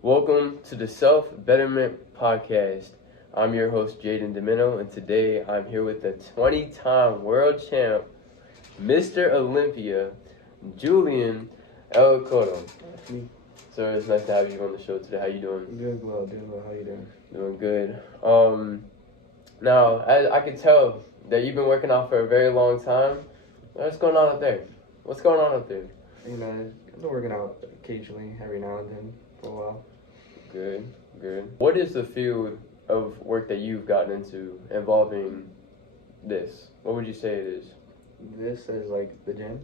Welcome to the Self-Betterment Podcast. I'm your host, Jaden Domino, and today I'm here with the 20-time world champ, Mr. Olympia, Julian Elicoto. That's me. Sir, it's nice to have you on the show today. How you doing? Doing well. How you doing? Doing good. Now, I can tell that you've been working out for a very long time. What's going on up there? What's going on up there? You know, I've been working out occasionally, every now and then, for a while. Good. What is the field of work that you've gotten into involving this? What would you say it is? This is like the gym.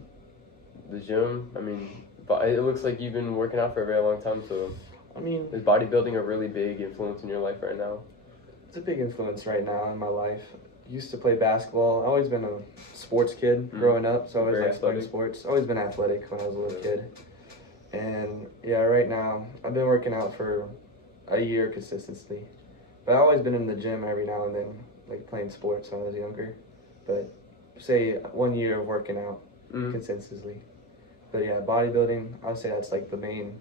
The gym? I mean, it looks like you've been working out for a very long time, so I mean, is bodybuilding a really big influence in your life right now? it's a big influence right now in my life. Used to play basketball. I've always been a sports kid growing up, so I always Very liked playing athletic. sports. Always been athletic when I was a little kid. And yeah, right now, I've been working out for a year consistently. But I've always been in the gym every now and then, like playing sports when I was younger. But say 1 year of working out consistently. But yeah, bodybuilding, I would say that's like the main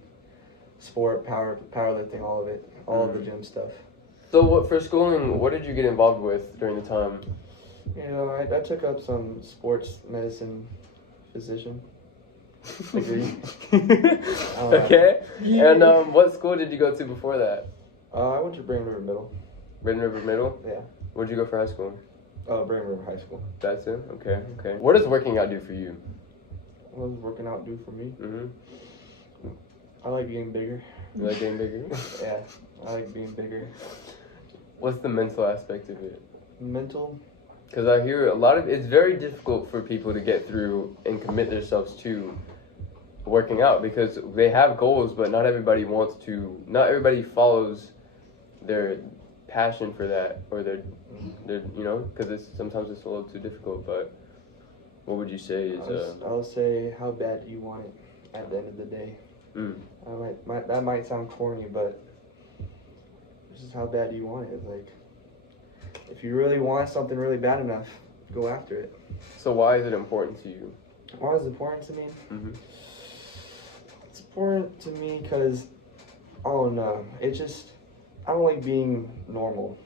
sport, powerlifting, all of it, all of the gym stuff. So what for schooling, what did you get involved with during the time? You know, I took up some sports medicine physician degree. Okay. And what school did you go to before that? I went to Brain River Middle. Red River Middle? Yeah. Where'd you go for high school? Brain River High School. That's it? Okay. What does working out do for you? What does working out do for me? Mm-hmm. I like getting bigger. You like getting bigger? Yeah, I like being bigger. What's the mental aspect of it? Mental? Because I hear it's very difficult for people to get through and commit themselves to working out because they have goals, but not everybody follows their passion for that or their because sometimes it's a little too difficult. But what would you say is I'll say, how bad do you want it at the end of the day? That might sound corny, but this is how bad do you want it. Like, if you really want something really bad enough, go after it. So why is it important to you? Why is it important to me? Mm-hmm. It's important to me because, I don't know, I don't like being normal.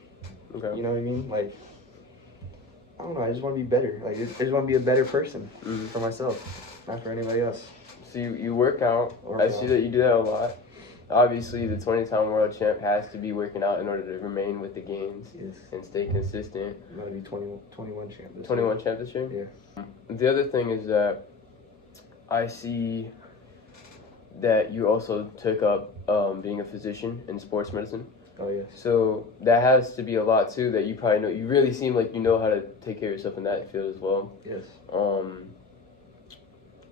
Okay. You know what I mean? Like, I don't know, I just want to be better. Like, I just want to be a better person for myself, not for anybody else. So you work out. I see that you do that a lot. Obviously, the 20-time world champ has to be working out in order to remain with the games and stay consistent. I'm going to be 21 champ this 21 year. champ this year? Yeah. The other thing is that I see that you also took up being a physician in sports medicine. Oh, yes. So that has to be a lot, too, that you probably know. You really seem like you know how to take care of yourself in that field as well. Yes.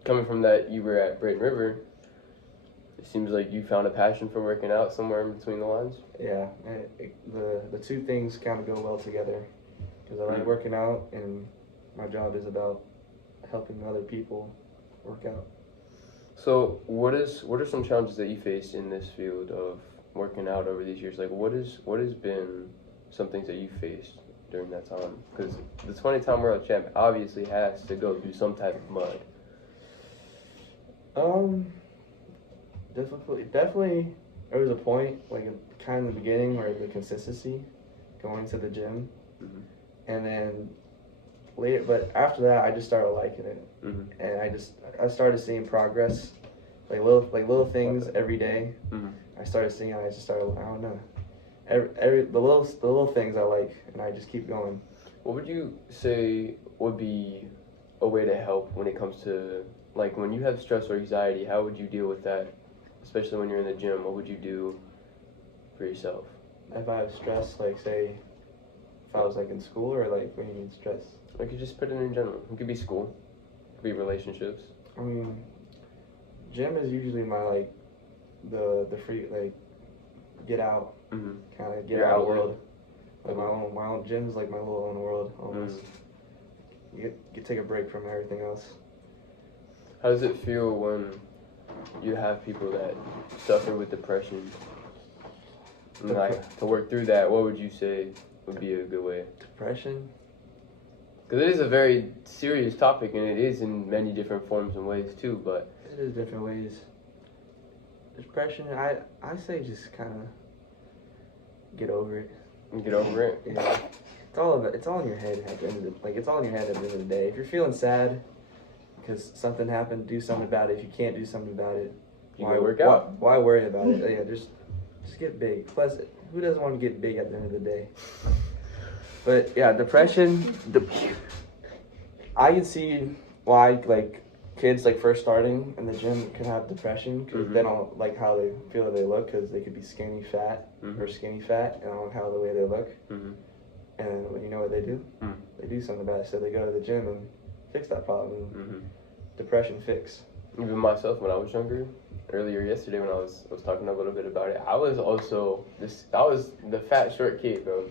Coming from that, you were at Braden River. It seems like you found a passion for working out somewhere in between the lines. Yeah, the two things kind of go well together because I like working out and my job is about helping other people work out. So what are some challenges that you faced in this field of working out over these years? Like what has been some things that you faced during that time? Because the 20-time world champ obviously has to go through some type of mud. Definitely, there was a point, like kind of in the beginning, where the consistency, going to the gym, and then later. But after that, I just started liking it, and I started seeing progress, like little things every day. I started seeing, I don't know, the little things I like, and I just keep going. What would you say would be a way to help when it comes to, like, when you have stress or anxiety? How would you deal with that? Especially when you're in the gym, what would you do for yourself? If I have stress, like say, if I was like in school or like when you mean stress? I could just put it in general. It could be school, it could be relationships. I mean, gym is usually my like the free like get out, kind of get out of the world. Like my own gym is like my little own world almost. You take a break from everything else. How does it feel when you have people that suffer with depression? And like, to work through that, what would you say would be a good way? Depression? Because it is a very serious topic, and it is in many different forms and ways too, but... It is different ways. Depression, I say just kind of get over it. Get over it. Yeah. It's all of it. It's all in your head at the end of the, it's all in your head at the end of the day. If you're feeling sad because something happened, do something about it. If you can't do something about it, Why work out? Why worry about it? Yeah, just get big. Plus, who doesn't want to get big at the end of the day? But yeah, depression. I can see why like kids like first starting in the gym can have depression because they don't like how they feel they look because they could be skinny fat or skinny fat and don't like how the way they look. And you know what they do? They do something about it. So they go to the gym and fix that problem. Depression fix. Even myself, when I was younger, earlier yesterday when I was talking a little bit about it, I was also I was the fat short kid, bro.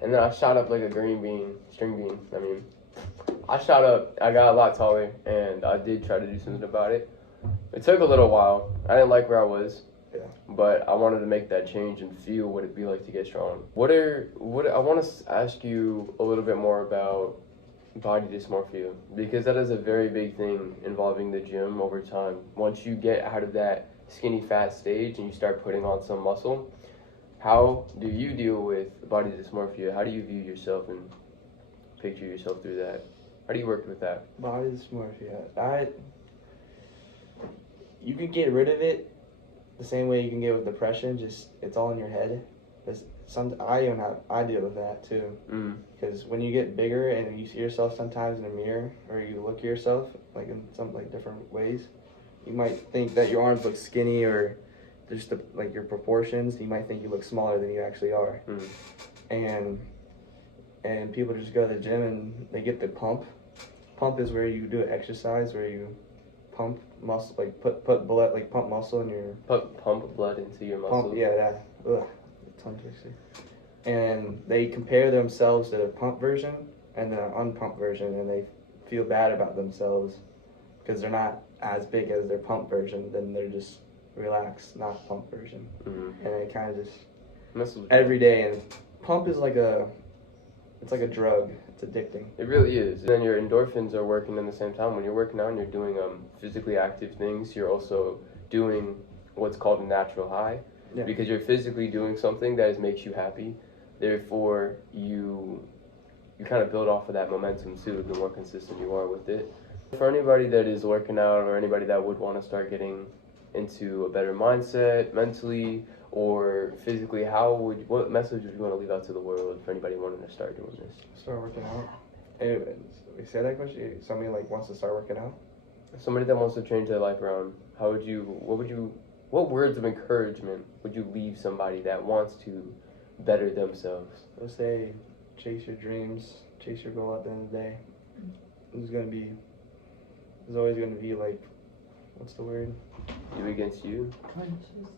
And then I shot up like a string bean. I mean, I shot up, I got a lot taller, and I did try to do something about it. It took a little while. I didn't like where I was, but I wanted to make that change and feel what it'd be like to get strong. I want to ask you a little bit more about body dysmorphia, because that is a very big thing involving the gym over time. Once you get out of that skinny fat stage and you start putting on some muscle, how do you deal with body dysmorphia? How do you view yourself and picture yourself through that? How do you work with that? Body dysmorphia. You can get rid of it the same way you can get with depression. Just it's all in your head. I deal with that too. Because when you get bigger and you see yourself sometimes in a mirror or you look at yourself like in some like different ways, you might think that your arms look skinny or just like your proportions. You might think you look smaller than you actually are. And people just go to the gym and they get the pump. Pump is where you do an exercise where you pump muscle, like put blood, like pump muscle in your pump blood into your muscle. Pump, yeah, that. Ugh, tongue twister. And they compare themselves to the pump version and the unpumped version, and they feel bad about themselves because they're not as big as their pump version. Then they're just relaxed, not pump version, and it kind of just every day. And pump is it's like a drug. It's addicting. It really is. And then your endorphins are working at the same time. When you're working out and you're doing physically active things, you're also doing what's called a natural high. Yeah. Because you're physically doing something that makes you happy. Therefore, you kind of build off of that momentum too, the more consistent you are with it. For anybody that is working out or anybody that would want to start getting into a better mindset mentally or physically, what message would you want to leave out to the world for anybody wanting to start doing this? Start working out. We say that question. Somebody like wants to start working out. Somebody that wants to change their life around. What words of encouragement would you leave somebody that wants to better themselves? Let's say, chase your dreams, chase your goal at the end of the day. There's always gonna be like, what's the word? You against you?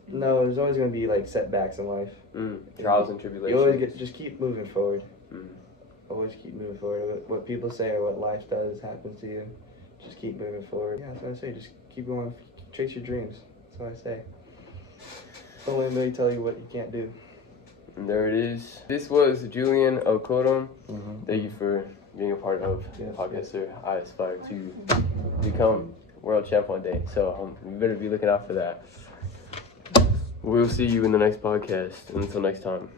No, there's always gonna be like setbacks in life. Trials and tribulations. You always just keep moving forward. Always keep moving forward. What people say or what life does happens to you. Just keep moving forward. Yeah, that's what I say. Just keep going. Chase your dreams. That's what I say. Don't let anybody tell you what you can't do. And there it is. This was Julian Okotom. Thank you for being a part of the podcast, sir. I aspire to become world champ one day, so you better be looking out for that. We'll see you in the next podcast. Until next time.